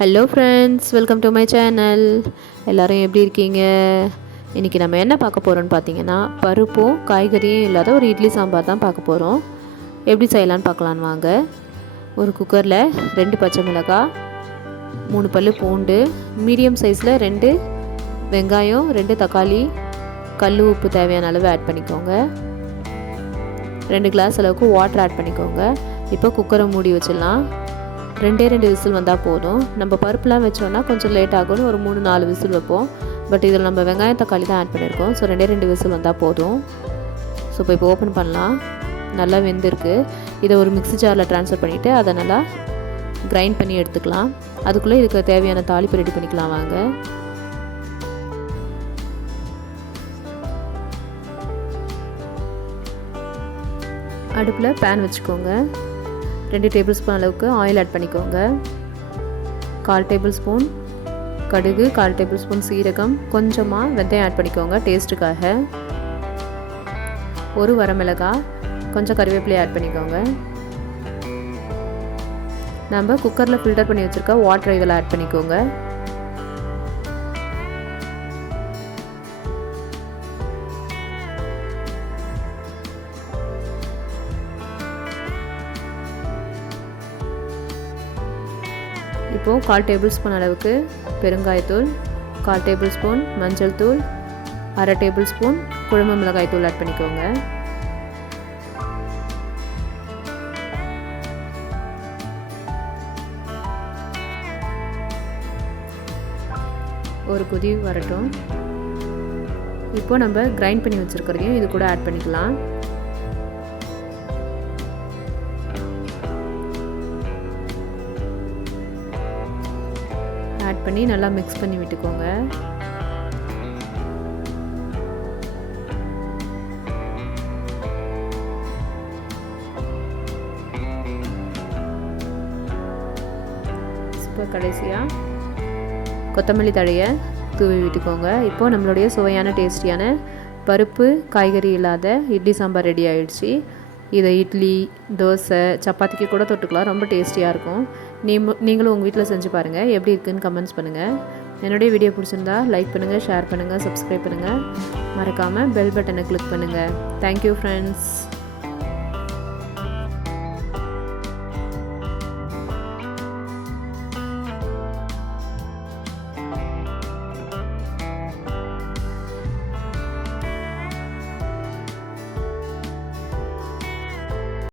Hello friends, welcome to my channel. எல்லோரும் எப்படி இருக்கீங்க? இன்றைக்கி நம்ம என்ன பார்க்க போகிறோன்னு பார்த்தீங்கன்னா, பருப்பும் காய்கறியும் இல்லாத ஒரு இட்லி சாம்பார் தான் பார்க்க போகிறோம். எப்படி செய்யலான்னு பார்க்கலான்னு வாங்க. ஒரு குக்கரில் 2 பச்சை மிளகாய், 3 பல் பூண்டு, மீடியம் சைஸில் 2 வெங்காயம், 2 தக்காளி, கல் உப்பு தேவையான அளவு ஆட் பண்ணிக்கோங்க. 2 கிளாஸ் அளவுக்கு வாட்டர் ஆட் பண்ணிக்கோங்க. இப்போ குக்கரை மூடி வச்சிடலாம். 2 விசில் வந்தால் போதும். நம்ம பருப்புலாம் வச்சோன்னா கொஞ்சம் லேட் ஆகும்னு ஒரு 3-4 விசில் வைப்போம். பட் இதில் நம்ம வெங்காயம் தக்காளி தான் ஆட் பண்ணியிருக்கோம். ஸோ 2 விசில் வந்தால் போதும். ஸோ இப்போ ஓப்பன் பண்ணலாம். நல்லா வெந்திருக்கு. இதை ஒரு மிக்ஸி ஜாரில் ட்ரான்ஸ்ஃபர் பண்ணிவிட்டு அதை நல்லா கிரைண்ட் பண்ணி எடுத்துக்கலாம். அதுக்குள்ளே இதுக்கு தேவையான தாளிப்பு ரெடி பண்ணிக்கலாம் வாங்க. அடுப்பில் பேன் வச்சுக்கோங்க. 2 டேபிள் ஸ்பூன் அளவுக்கு ஆயில் ஆட் பண்ணிக்கோங்க. 1/4 டேபிள் ஸ்பூன் கடுகு, 1/4 டேபிள் ஸ்பூன் சீரகம், கொஞ்சமாக வெந்தயம் ஆட் பண்ணிக்கோங்க டேஸ்ட்டுக்காக. 1 வரமிளகாய், கொஞ்சம் கறிவேப்பிலை ஆட் பண்ணிக்கோங்க. நம்ம குக்கரில் ஃபில்டர் பண்ணி வச்சுருக்க வாட்டர் இதில் ஆட் பண்ணிக்கோங்க. இப்போது 1/4 டேபிள் ஸ்பூன் அளவுக்கு பெருங்காயத்தூள், 1/4 டேபிள் ஸ்பூன் மஞ்சள் தூள், 1/2 டேபிள் ஸ்பூன் குழம்பு மிளகாய் தூள் ஆட் பண்ணிக்கோங்க. ஒரு கொதி வரட்டும். இப்போ நம்ம கிரைண்ட் பண்ணி வச்சுருக்கிறதையும் இது கூட ஆட் பண்ணிக்கலாம். ஆட் பண்ணி நல்லா மிக்ஸ் பண்ணி விட்டுக்கோங்க. இப்போ கடைசியாக கொத்தமல்லி தழையை தூவி விட்டுக்கோங்க. இப்போது நம்மளுடைய சுவையான டேஸ்டியான பருப்பு காய்கறி இல்லாத இட்லி சாம்பார் ரெடி ஆகிடுச்சு. இதை இட்லி, தோசை, சப்பாத்திக்கு கூட தொட்டுக்கலாம். ரொம்ப டேஸ்டியாக இருக்கும். நீங்களும் உங்கள் வீட்டில் செஞ்சு பாருங்கள். எப்படி இருக்குதுன்னு கமெண்ட்ஸ் பண்ணுங்கள். என்னுடைய வீடியோ பிடிச்சிருந்தா லைக் பண்ணுங்கள், ஷேர் பண்ணுங்கள், சப்ஸ்கிரைப் பண்ணுங்கள். மறக்காமல் பெல் பட்டனை கிளிக் பண்ணுங்கள். Thank you friends.